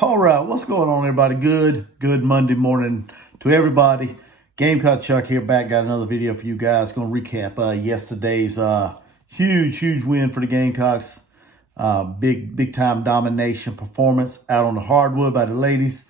All right, what's going on, everybody? Good Monday morning to everybody. Gamecock Chuck here, back. Got another video for you guys. Going to recap yesterday's huge win for the Gamecocks. Big time domination performance out on the hardwood by the ladies.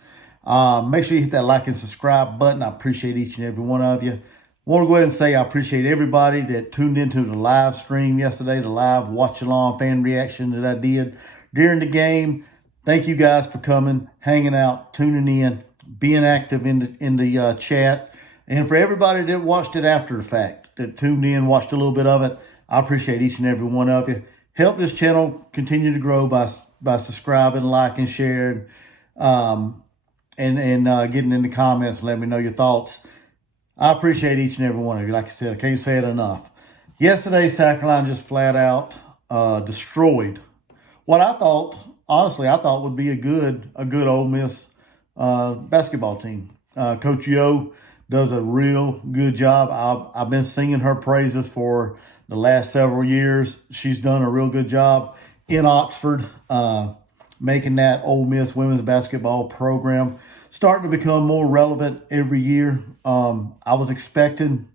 Make sure you hit that like and subscribe button. I appreciate each and every one of you. Want to go ahead and say I appreciate everybody that tuned into the live stream yesterday, the live watch-along fan reaction that I did during the game. Thank you guys for coming, hanging out, tuning in, being active in the chat. And for everybody that watched it after the fact, that tuned in, watched a little bit of it, I appreciate each and every one of you. Help this channel continue to grow by subscribing, liking, sharing, and getting in the comments and letting me know your thoughts. I appreciate each and every one of you. Like I said, I can't say it enough. Yesterday, South Carolina just flat out destroyed what I thought, honestly, would be a good Ole Miss basketball team. Coach Yo does a real good job. I've been singing her praises for the last several years. She's done a real good job in Oxford, making that Ole Miss women's basketball program starting to become more relevant every year. I was expecting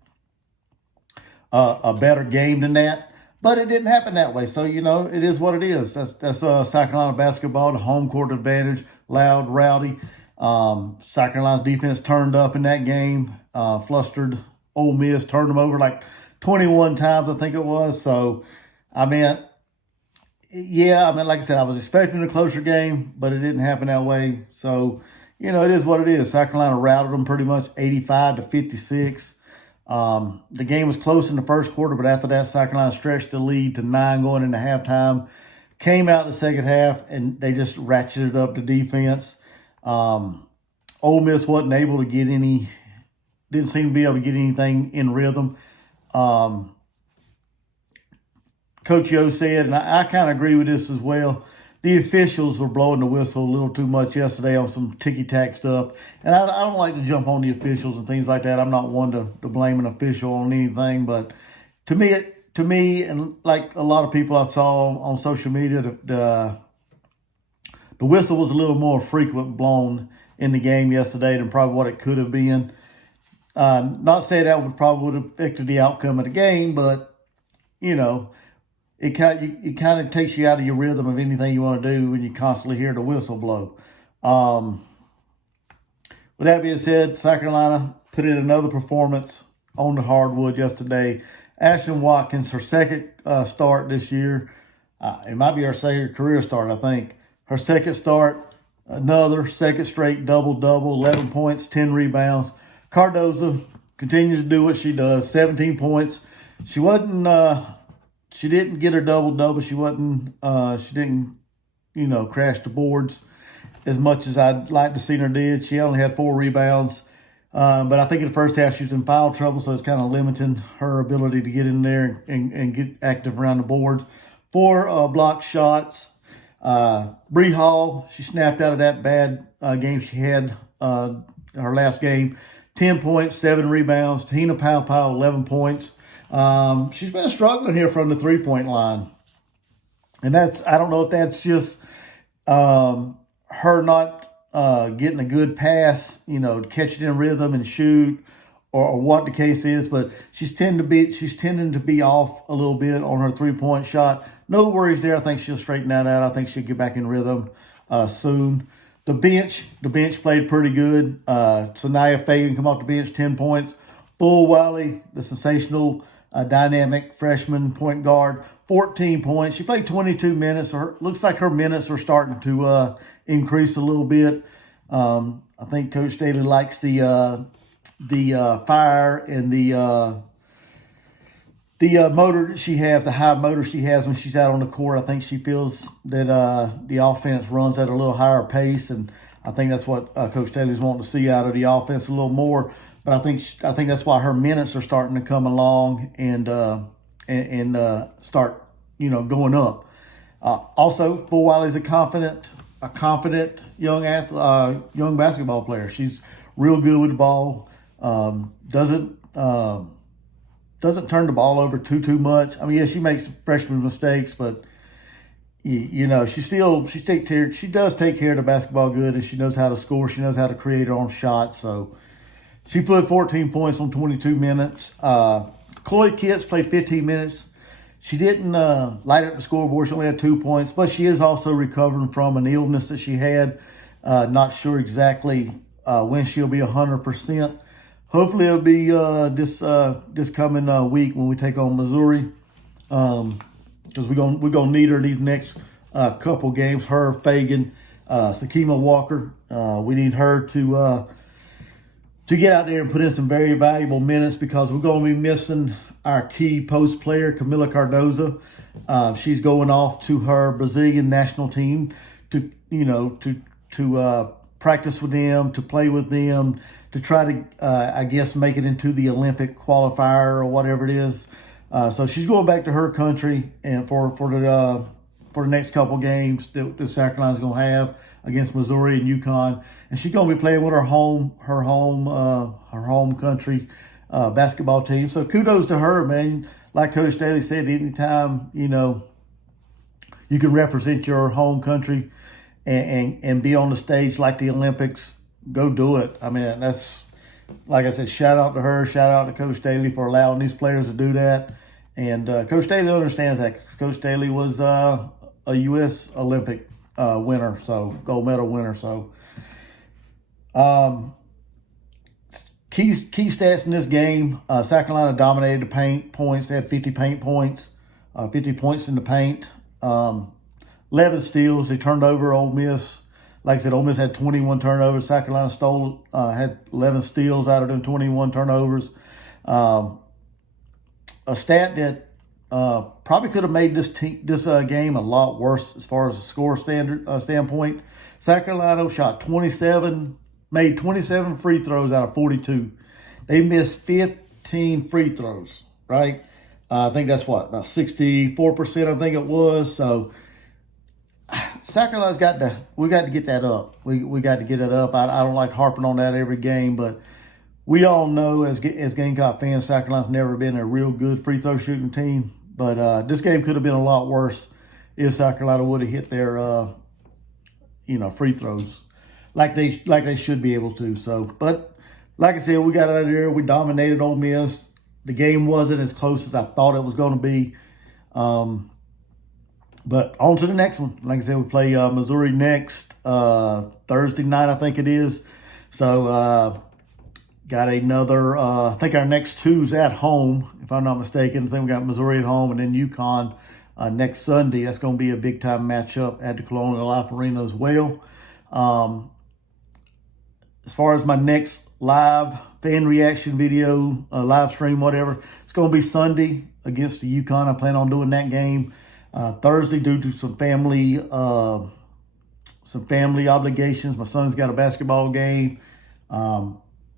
a better game than that, but it didn't happen that way. So, you know, it is what it is. That's South Carolina basketball, the home court advantage, loud, rowdy. South Carolina's defense turned up in that game, flustered Ole Miss, turned them over like 21 times, I think it was. So, I mean, like I said, I was expecting a closer game, but it didn't happen that way. So, you know, it is what it is. South Carolina routed them pretty much 85-56. The game was close in the first quarter, but after that, South Carolina stretched the lead to 9 going into halftime. Came out in the second half, and they just ratcheted up the defense. Ole Miss wasn't able to get didn't seem to be able to get anything in rhythm. Coach Yo said, and I kind of agree with this as well, the officials were blowing the whistle a little too much yesterday on some ticky-tack stuff. And I don't like to jump on the officials and things like that. I'm not one to blame an official on anything. But to me, and like a lot of people I saw on social media, the whistle was a little more frequent blown in the game yesterday than probably what it could have been. Not saying that would have affected the outcome of the game, but, you know, it kind of takes you out of your rhythm of anything you want to do when you constantly hear the whistle blow. With that being said, South Carolina put in another performance on the hardwood yesterday. Ashlyn Watkins, her second start this year. It might be her second career start, I think. Her second start, another second straight double-double, 11 points, 10 rebounds. Cardoso continues to do what she does, 17 points. She didn't get her double-double. She didn't, you know, crash the boards as much as I'd like to see her did. She only had 4 rebounds. But I think in the first half she was in foul trouble, so it's kind of limiting her ability to get in there and get active around the boards. 4 blocked shots. Bree Hall, she snapped out of that bad game she had her last game. 10 points, 7 rebounds. Tina Pow, 11 points. She's been struggling here from the three-point line. And I don't know if that's just her not getting a good pass, you know, to catch it in rhythm and shoot, or what the case is, but she's tending to be off a little bit on her three-point shot. No worries there. I think she'll straighten that out. I think she'll get back in rhythm soon. The bench played pretty good. Sanaya Fagan come off the bench, 10 points. Full Wiley, the sensational dynamic freshman point guard, 14 points. She played 22 minutes. Looks like her minutes are starting to increase a little bit. I think Coach Staley likes the fire and the motor that she has, the high motor she has when she's out on the court. I think she feels that the offense runs at a little higher pace, and I think that's what Coach Staley's wanting to see out of the offense a little more. But I think that's why her minutes are starting to come along and start, you know, going up. Also, Full Wiley's a confident young athlete, young basketball player. She's real good with the ball. Doesn't turn the ball over too much. I mean, yeah, she makes freshman mistakes, but you know, she does take care of the basketball good, and she knows how to score. She knows how to create her own shots. So she put 14 points on 22 minutes. Chloe Kitts played 15 minutes. She didn't light up the scoreboard. She only had 2 points, but she is also recovering from an illness that she had. Not sure exactly when she'll be 100%. Hopefully it'll be this coming week when we take on Missouri, because we're gonna need her these next couple games. Her, Fagan, Sakima Walker. We need her to get out there and put in some very valuable minutes, because we're going to be missing our key post player, Kamilla Cardoso. She's going off to her Brazilian national team to practice with them, to play with them, to try to, I guess, make it into the Olympic qualifier or whatever it is. So she's going back to her country, and for the next couple games that South Carolina's going to have against Missouri and UConn, and she's going to be playing with her home country basketball team. So kudos to her, man. Like Coach Daly said, anytime you can represent your home country and be on the stage like the Olympics, go do it. I mean, that's, like I said, shout out to her, shout out to Coach Daly for allowing these players to do that. And Coach Daly understands that. Coach Daly was a U.S. Olympic winner, so gold medal winner. So key stats in this game: South Carolina dominated the paint points. They had 50 paint points, 50 points in the paint, 11 steals. They turned over Ole Miss. Like I said, Ole Miss had 21 turnovers. South Carolina had 11 steals out of them 21 turnovers. A stat that probably could have made this game a lot worse as far as the score standpoint. South Carolina made 27 free throws out of 42. They missed 15 free throws, right? I think that's about 64%, I think it was. So South Carolina's we got to get that up. We got to get it up. I don't like harping on that every game, but we all know as Gamecock fans, South Carolina's never been a real good free throw shooting team. But this game could have been a lot worse if South Carolina would have hit their free throws like they should be able to. So, but like I said, we got out of there. We dominated Ole Miss. The game wasn't as close as I thought it was going to be. But on to the next one. Like I said, we play Missouri next Thursday night, I think it is. So got another, I think our next two's at home, if I'm not mistaken. I think we got Missouri at home and then UConn next Sunday. That's going to be a big-time matchup at the Colonial Life Arena as well. As far as my next live fan reaction video, live stream, whatever, it's going to be Sunday against the UConn. I plan on doing that game. Thursday, due to some family obligations. My son's got a basketball game.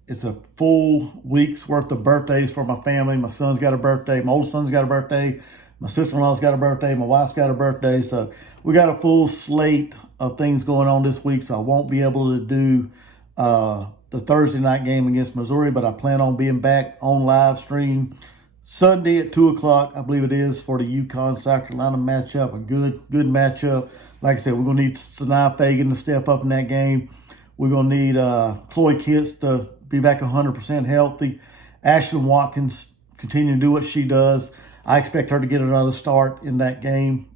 It's a full week's worth of birthdays for my family. My son's got a birthday. My oldest son's got a birthday. My sister-in-law's got a birthday. My wife's got a birthday. So we got a full slate of things going on this week. So I won't be able to do the Thursday night game against Missouri, but I plan on being back on live stream Sunday at 2 o'clock, I believe it is, for the UConn-South Carolina matchup. A good matchup. Like I said, we're going to need Sanaa Fagan to step up in that game. We're going to need Chloe Kitts to be back 100% healthy. Ashlyn Watkins continue to do what she does. I expect her to get another start in that game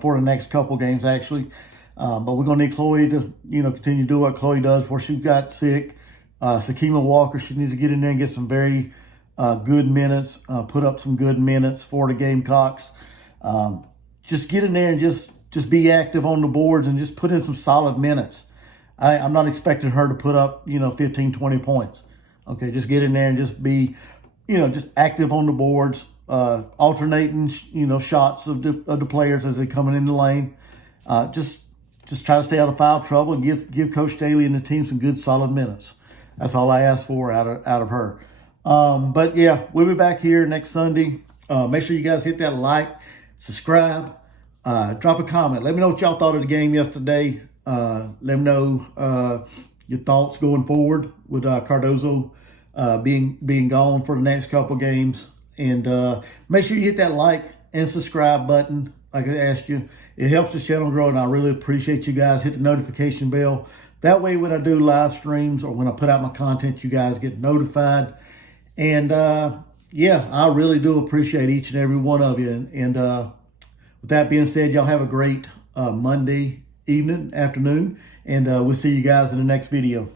for the next couple games, actually. But we're going to need Chloe to, continue to do what Chloe does before she got sick. Sakima Walker, she needs to get in there and get some very good minutes, put up some good minutes for the Gamecocks. Just get in there and just be active on the boards and just put in some solid minutes. I'm not expecting her to put up, 15, 20 points. Okay, just get in there and just be, just active on the boards, alternating, shots of the players as they're coming in the lane. Just try to stay out of foul trouble and give Coach Daly and the team some good, solid minutes. That's all I ask for out of her. But yeah, we'll be back here next Sunday. Make sure you guys hit that like, subscribe, drop a comment. Let me know what y'all thought of the game yesterday. Let me know your thoughts going forward with Cardoso being gone for the next couple games. And make sure you hit that like and subscribe button like I asked you. It helps the channel grow, and I really appreciate you guys. Hit the notification bell. That way when I do live streams or when I put out my content, you guys get notified. And yeah, I really do appreciate each and every one of you. And with that being said, y'all have a great Monday evening, afternoon, and we'll see you guys in the next video.